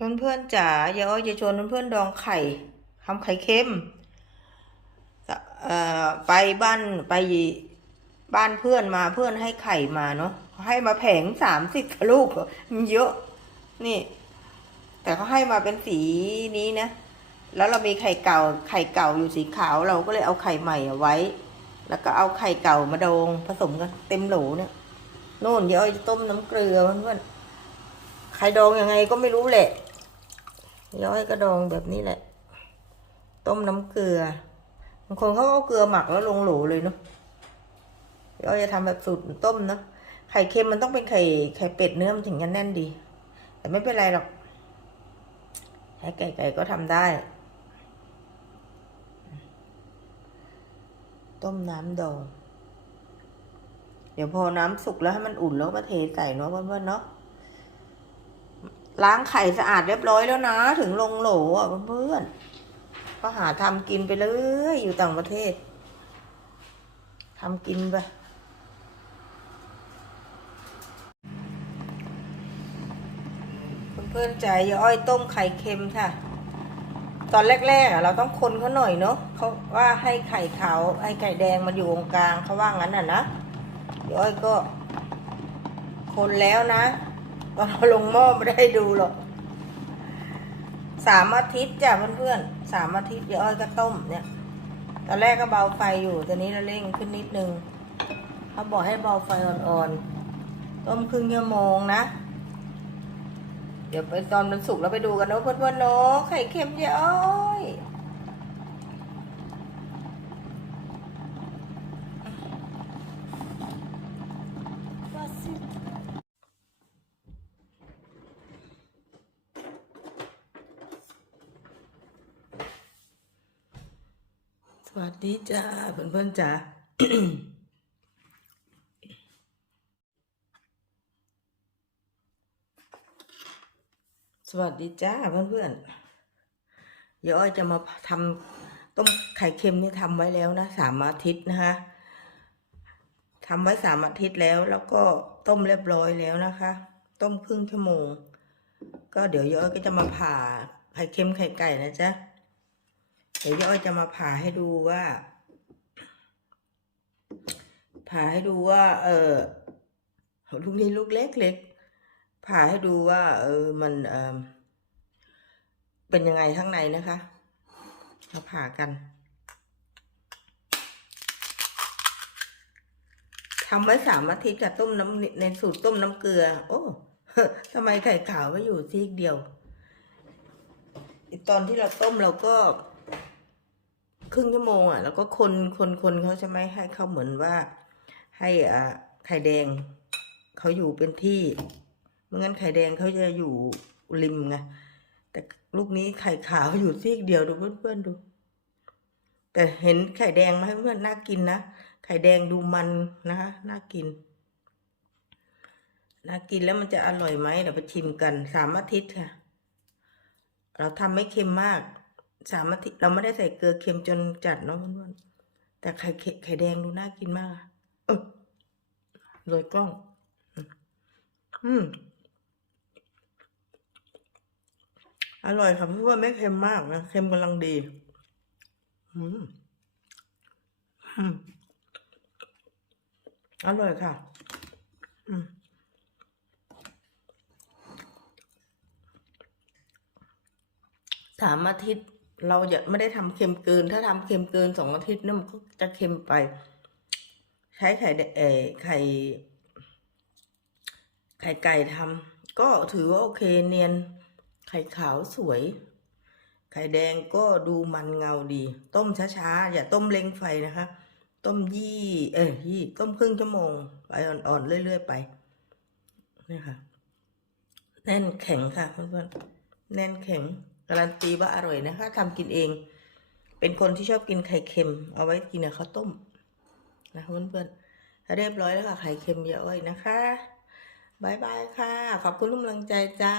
เพื่อนๆจ๋าเดี๋ยวอ้อยจะชวนเพื่อนๆดองไข่ทำไข่เค็มไปบ้านไปบ้านเพื่อนมาเพื่อนให้ไข่มาเนาะให้มาแผงสามสิบลูกมันเยอะนี่ แต่เขาให้มาเป็นสีนี้นะ แล้วเรามีไข่เก่า ไข่เก่าอยู่สีขาวเราก็เลยเอาไข่ใหม่ไว้ แล้วก็เอาไข่เก่ามาดองผสมกันเต็มโหลเนี่ยโน่นเดี๋ยวอ้อยจะต้มน้ำเกลือเพื่อนๆไข่ดองยังไงก็ไม่รู้แหละ ย้อยกระดองแบบนี้แหละ ต้มน้ำเกลือบางคนเขาเอาเกลือหมักแล้วลงโหลเลยเนาะย้อยจะทำแบบสูตรต้มเนาะไข่เค็มมันต้องเป็นไข่ไข่เป็ดเนื้อมันถึงจะแน่นดี แต่ไม่เป็นไรหรอกไข่ไก่ไก่ก็ทำได้ ต้มน้ำดอง เดี๋ยวพอน้ำสุกแล้วให้มันอุ่นแล้วก็เทใส่เนาะเพื่อนๆเนาะ ล้างไข่สะอาดเรียบร้อยแล้วนะ ถึงลงโหลอะเพื่อนก็หาทำกินไปเลยอยู่ต่างประเทศทำกินไปเพื่อนๆใจยอ้อยต้มไข่เค็มค่ะ ตอนแรกๆอะเราต้องคนเขาหน่อยเนาะเขาว่าให้ไข่ขาวให้ไข่แดงมันอยู่ตรงกลางเขาว่างั้นอะนะยอ้อยก็คนแล้วนะ ตอนเราลงหม้อไม่ได้ดูหรอกสามอาทิตย์จ้ะเพื่อนๆสามอาทิตย์เดี๋ยวอ้อยก็ต้มเนี่ย ตอนแรกก็เบาไฟอยู่ตอนนี้เราเร่งขึ้นนิดนึงเขาบอกให้เบาไฟอ่อนๆ ต้มครึ่งชั่วโมงนะ เดี๋ยวไปตอนมันสุกแล้วไปดูกันเนาะเพื่อนๆเนาะไข่เค็มเยอะอ้อย สวัสดีจ้าเพื่อนๆจ้าสวัสดีจ้าเพื่อนๆเดี๋ยวอ้อยจะมาทำต้มไข่เค็มนี่ทำไว้แล้วนะสามอาทิตย์นะคะทำไว้สามอาทิตย์แล้ว แล้วก็ต้มเรียบร้อยแล้วนะคะ ต้มครึ่งชั่วโมง ก็เดี๋ยวย้อยก็จะมาผ่าไข่เค็มไข่ไก่นะจ๊ะ เดี๋ยวย้อยจะมาผ่าให้ดูว่า ผ่าให้ดูว่า เออลูกนี้ลูกเล็กๆผ่าให้ดูว่า เออมันเออเป็นยังไงข้างในนะคะ มาผ่ากันทำไว้สามอาทิตย์กับต้มน้ำในสูตรต้มน้ำเกลือ โอ้ทำไมไข่ขาวไม่อยู่ซีกเดียวตอนที่เราต้มเราก็ ครึ่งชั่วโมงอะ แล้วก็คนคนคนเขาใช่ไหมให้เขาเหมือนว่า ให้อ่าไข่แดงเขาอยู่เป็นที่ไม่งั้นไข่แดงเขาจะอยู่ริมไงแต่ลูกนี้ไข่ขาวอยู่ซีกเดียวดูเพื่อนๆดู แต่เห็นไข่แดงไหมเพื่อนน่ากินนะไข่แดงดูมันนะคะน่ากินน่ากินแล้วมันจะอร่อยไหมเดี๋ยวไปชิมกันสามอาทิตย์ค่ะ เราทำไม่เค็มมาก สามอาทิตย์เราไม่ได้ใส่เกลือเค็มจนจัดเนาะเพื่อนๆแต่ไข่เค็มไข่แดงดูน่ากินมากเออโรยกล้อง อืม อร่อยค่ะเพื่อนๆไม่เค็มมากนะ เค็มกำลังดี อืม อืม อร่อยค่ะ อืมสามอาทิตย์ เราจะไม่ได้ทำเค็มเกิน ถ้าทำเค็มเกินสองอาทิตย์เนี่ยมันก็จะเค็มไป ใช้ไข่เอไข่ไข่ไก่ทำก็ถือว่าโอเคเนียน ไข่ขาวสวย ไข่แดงก็ดูมันเงาดี ต้มช้าๆ อย่าต้มเร่งไฟนะคะ ต้มยี่ เอ้ยยี่ต้มครึ่งชั่วโมงไปอ่อนๆเรื่อยๆไปนี่ค่ะ แน่นแข็งค่ะเพื่อนๆแน่นแข็ง การันตีว่าอร่อยนะคะทำกินเอง เป็นคนที่ชอบกินไข่เค็ม เอาไว้กินกับข้าวต้มนะคะเพื่อนๆเรียบร้อยแล้วค่ะไข่เค็มเยอะเลยนะคะบายบายค่ะ ขอบคุณทุกกำลังใจจ้า